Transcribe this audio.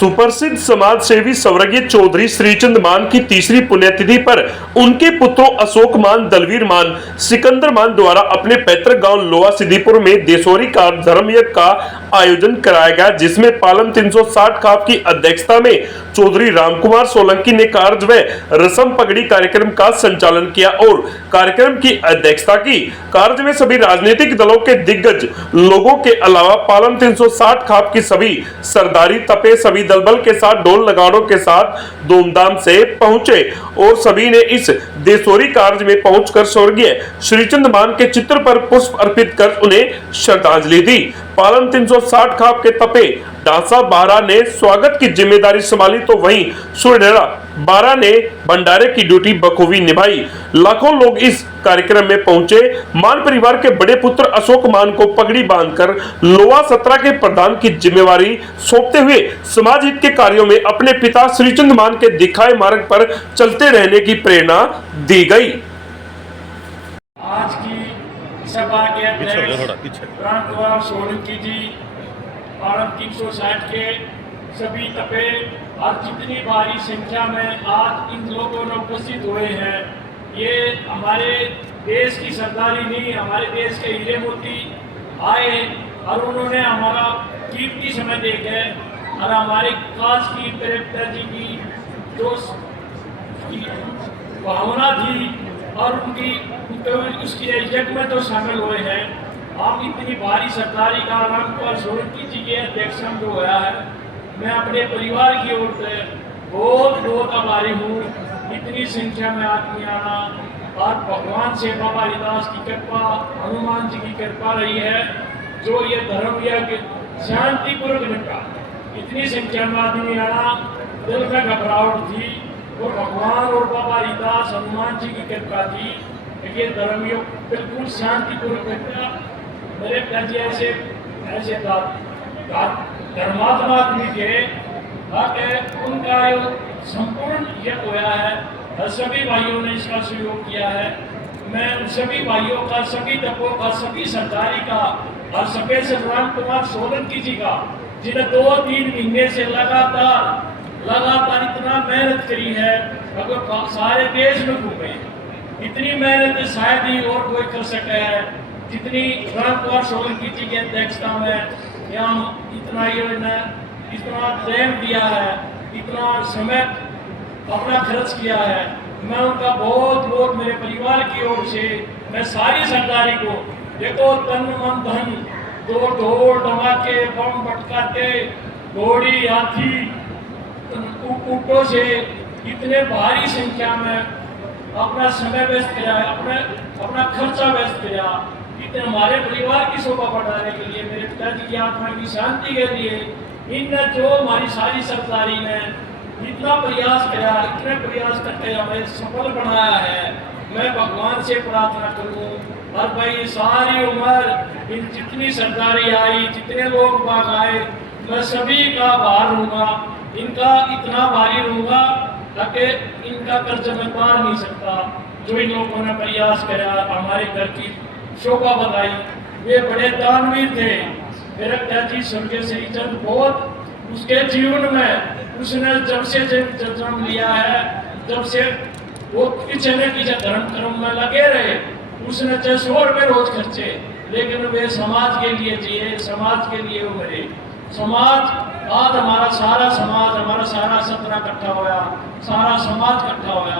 सुप्रसिद्ध समाज सेवी स्वर्गीय चौधरी श्रीचंद मान की तीसरी पुण्यतिथि पर उनके पुत्रों अशोक मान, दलवीर मान, सिकंदर मान द्वारा अपने पैतृक गांव लोहा सिद्दीपुर में देशोरी का धर्म यज्ञ का आयोजन कराया गया, जिसमें पालम 360 खाप की अध्यक्षता में चौधरी रामकुमार सोलंकी ने कार्य व रस्म पगड़ी कार्यक्रम का संचालन किया और कार्यक्रम की अध्यक्षता की। कार्य में सभी राजनीतिक दलों के दिग्गज लोगों के अलावा पालम 360 खाप की सभी सरदारी तपे सभी दल बल के साथ ढोल नगाड़ों के साथ धूमधाम से पहुंचे और सभी ने इस देशोरी कार्य में पहुंचकर स्वर्गीय श्रीचंद मान के चित्र पर पुष्प अर्पित कर उन्हें श्रद्धांजलि दी। पालम 360 खाप के तपे डांसा बारा ने स्वागत की जिम्मेदारी संभाली, तो वहीं सुरडेरा बारा ने भंडारे की ड्यूटी बखूबी निभाई। लाखों लोग इस कार्यक्रम में पहुंचे। मान परिवार के बड़े पुत्र अशोक मान को पगड़ी बांधकर लोहा 17 के प्रधान की जिम्मेवारी सौंपते हुए समाज हित के कार्यों में अपने पिता श्रीचंद मान के दिखाए मार्ग पर चलते रहने की प्रेरणा दी गई। आज की सभा के अध्यक्ष रामकुमार सोलंकी जी, पालम 360 के सभी तपे और जितनी भारी संख्या में आज इन लोगों ने उपस्थित हुए हैं, ये हमारे देश की सरदारी नहीं, हमारे देश के हीरे मोती आए और उन्होंने हमारा कीमती समय देके और हमारे काश की पिता जी की जो भावना थी और उनकी उसकी यज्ञ में तो शामिल हुए हैं। आप इतनी भारी सरदारी का रामकुमार सोलंकी जी के अध्यक्ष जो होया है, मैं अपने परिवार की ओर से बहुत बहुत आभारी हूँ। इतनी संख्या में आदमी आना और भगवान से बाबा हरिदास की कृपा, हनुमान जी की कृपा रही है, जो ये धर्म यज्ञ शांतिपूर्वक निपटा। इतनी संख्या में आदमी आना, दिल में घबराहट थी और भगवान और बाबा हरिदास हनुमान जी की कृपा थी। ये धर्म योग बिल्कुल शांतिपूर्वक निपटा। मेरे पिताजी ऐसे धर्मात्मा आदमी थे, उनका संपूर्ण यज्ञ होया है। सभी भाइयों ने इसका सहयोग किया है। मैं उन सभी भाइयों का, सभी तपों का, सभी सरदारी का और सफेद रामकुमार सोलंकी जी का, जिन्हें 2-3 महीने से लगातार इतना मेहनत करी है, अगर सारे देश में घूमे इतनी मेहनत शायद ही और कोई कर सके है जितनी रामकुमार सोलंकी जी की अध्यक्षता में यहाँ इतना प्रेम दिया है, इतना समय अपना खर्च किया है। मैं उनका बहुत बहुत मेरे परिवार की ओर से मैं सारी सरदारी को देखो तन मन धन, दो ढोल धमाके, बम बटकाते, घोड़ी हाथी ऊँटों से इतने भारी संख्या में अपना समय व्यस्त किया है, अपना खर्चा व्यस्त किया, इतने हमारे परिवार की शोभा बढ़ाने के लिए, मेरे पिताजी की आत्मा की शांति के लिए इनने जो हमारी सारी सरदारी में इतना प्रयास किया, इतने प्रयास करके हमें सफल बनाया है। मैं भगवान से प्रार्थना करूँ और भाई सारी उम्र इन जितनी सरदारी आई, जितने लोग बाग आए, मैं सभी का आभार रहूँगा, इनका इतना भारी रहूँगा ताकि इनका कर्ज मैं उतार नहीं सकता। जो इन लोगों ने प्रयास किया, हमारे घर की शोभा बढ़ाई, वे बड़े दानवीर थे। मेरे पिताजी स्वर्गीय श्रीचंद बहुत उसके जीवन में उसने जब से जन्म लिया है, जब से वो पीछे न पीछे धर्म कर्म में लगे रहे, उसने 100 रुपये रोज खर्चे, लेकिन वे समाज के लिए जिए, समाज के लिए उभरे। समाज आज हमारा सारा समाज, हमारा सारा सपना इकट्ठा होया, सारा समाज इकट्ठा होया